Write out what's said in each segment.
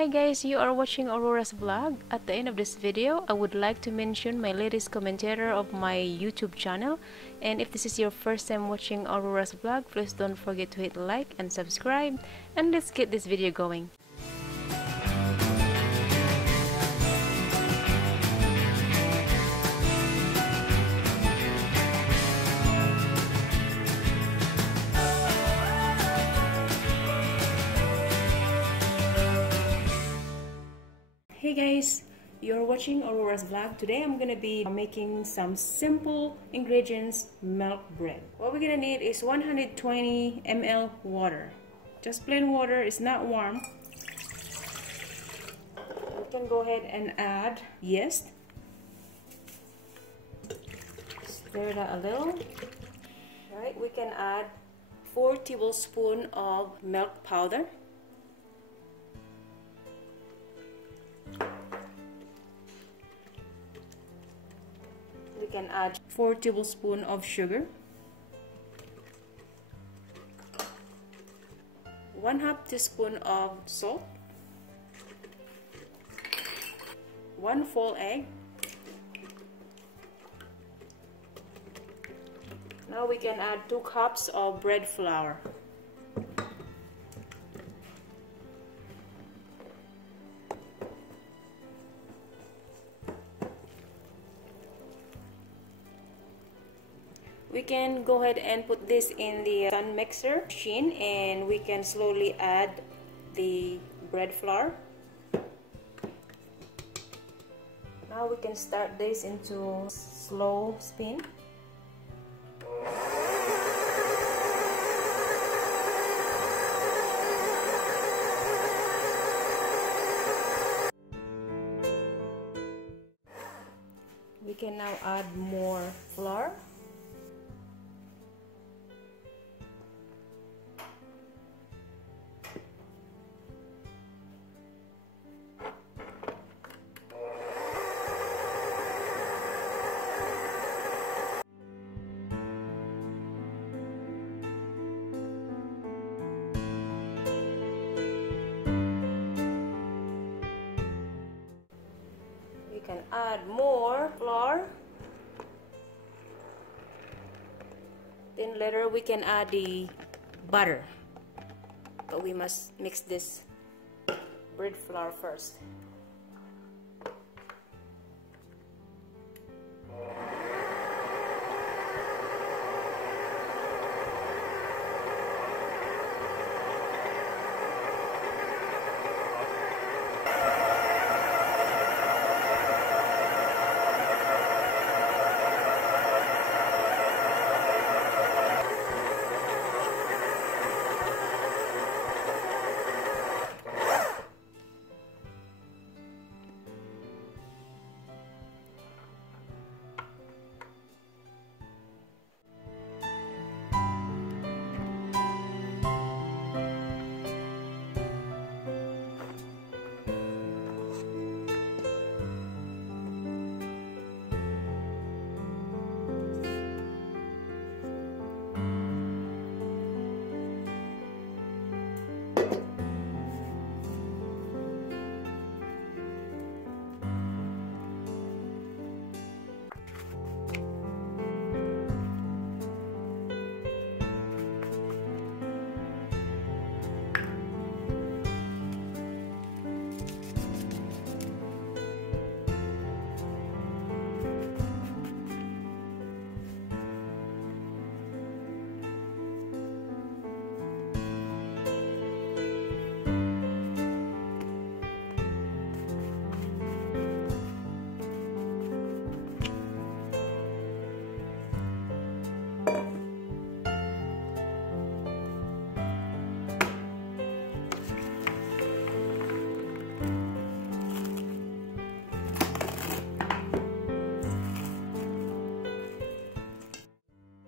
Hi guys, you are watching Aurora's vlog. At the end of this video, I would like to mention my latest commentator of my YouTube channel. And if this is your first time watching Aurora's vlog, please don't forget to hit like and subscribe. And let's get this video going. Hey guys, you're watching Aurora's vlog. Today I'm gonna be making some simple ingredients milk bread. What we're gonna need is 120 ml water. Just plain water, it's not warm. We can go ahead and add yeast. Stir that a little. Right, we can add 4 tablespoons of milk powder. We can add 4 tablespoons of sugar, 1/2 teaspoon of salt, 1 full egg. Now we can add 2 cups of bread flour. We can go ahead and put this in the stand mixer machine, and we can slowly add the bread flour. Now we can start this into slow spin. We can now add more flour. We can add more flour. Then later we can add the butter. But we must mix this bread flour first.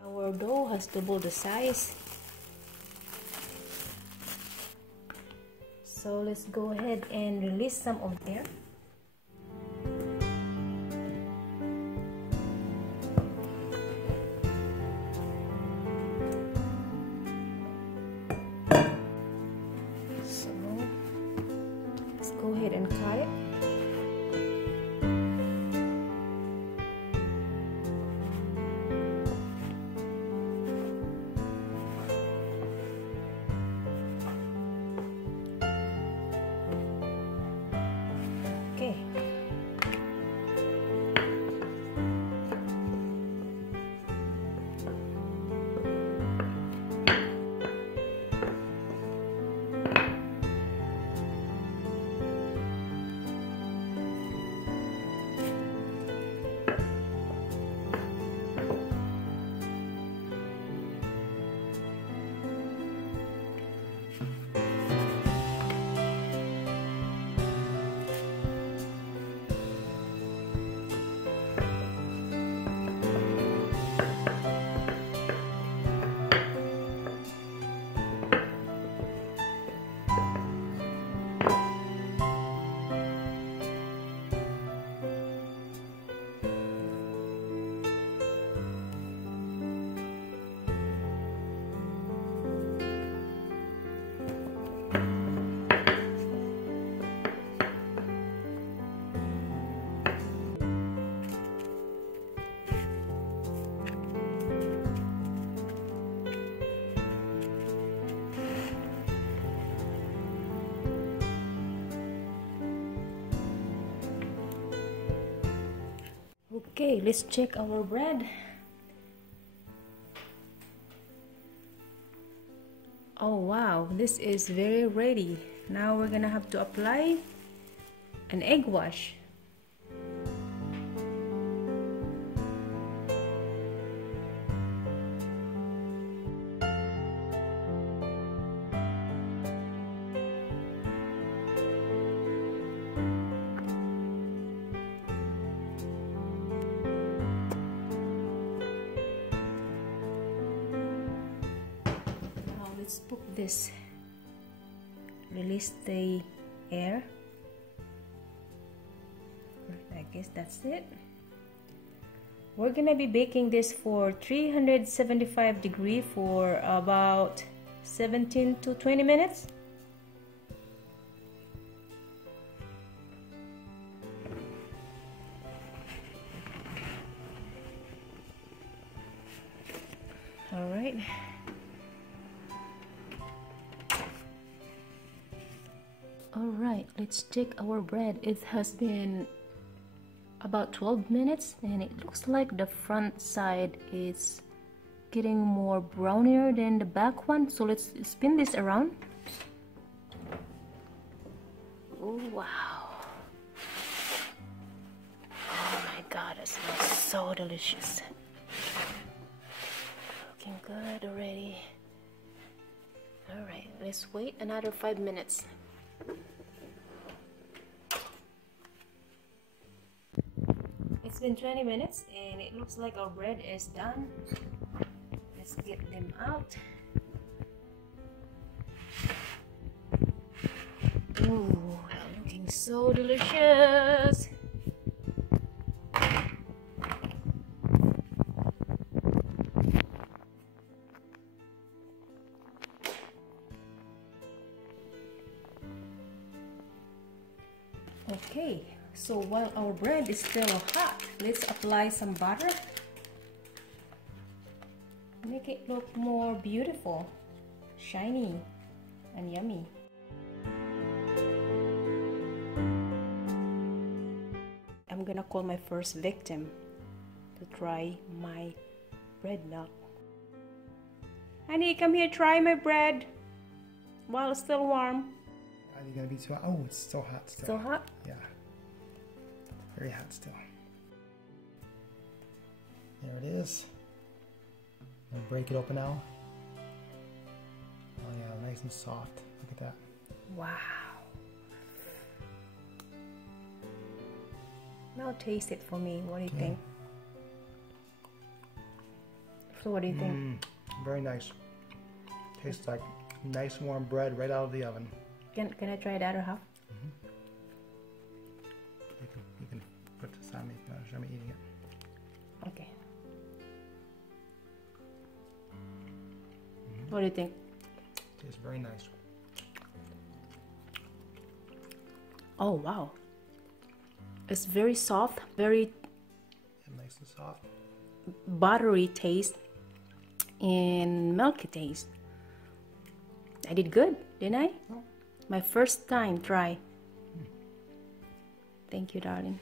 Our dough has doubled the size, so let's go ahead and release some of air. So let's go ahead and cut it. Okay. Okay, let's check our bread. Oh wow, this is very ready. Now we're gonna have to apply an egg wash. Let's put this, release the air. I guess that's it. We're gonna be baking this for 375 degrees for about 17 to 20 minutes. All right. Alright, let's check our bread. It has been about 12 minutes and it looks like the front side is getting more brownier than the back one. So let's spin this around. Oh wow. Oh my god, it smells so delicious. Looking good already. Alright, let's wait another 5 minutes. It's been 20 minutes and it looks like our bread is done. Let's get them out. Ooh, looking so delicious. Okay, so while our bread is still hot, let's apply some butter. Make it look more beautiful, shiny, and yummy. I'm gonna call my first victim to try my bread melt. Honey, come here, try my bread while it's still warm. Are you gonna be too hot? Oh, it's still hot still. Still hot? Yeah. Very hot still. There it is. I'm gonna break it open now. Oh yeah, nice and soft. Look at that. Wow. Now taste it for me. What do you think? So what do you think? Very nice. Tastes like nice warm bread right out of the oven. Can I try the other half? You can put this on me if you want to show me eating it. Okay. What do you think? Tastes very nice. Oh wow, it's very soft, very nice and soft, buttery taste and milky taste. I did good, didn't I? Oh. My first time try. Thank you, darling.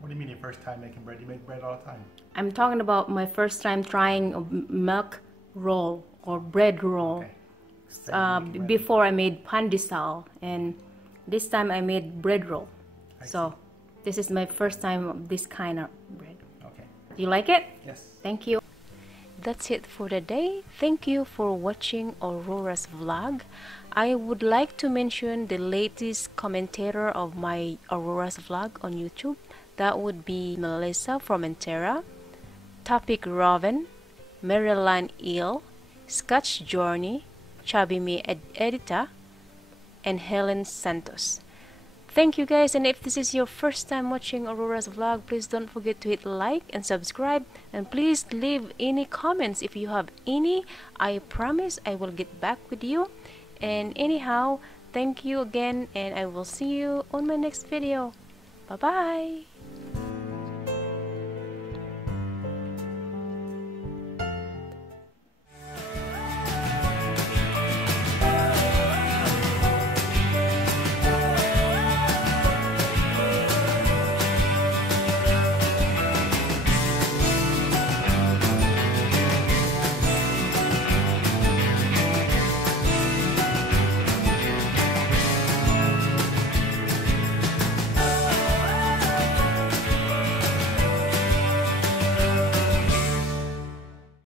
What do you mean your first time making bread? You make bread all the time. I'm talking about my first time trying a milk roll or bread roll. Okay. Before I made pandesal, and this time I made bread roll. So this is my first time of this kind of bread. Okay. You like it? Yes. Thank you. That's it for the day. Thank you for watching Aurora's vlog. I would like to mention the latest commentator of my Aurora's vlog on YouTube. That would be Melissa from Entera, Topic Robin, Maryland Eel, Scotch Journey, Chubby Me Edita, and Helen Santos. Thank you guys, and if this is your first time watching Aurora's vlog, please don't forget to hit like and subscribe, and please leave any comments if you have any. I promise I will get back with you. And anyhow, thank you again, and I will see you on my next video. Bye bye.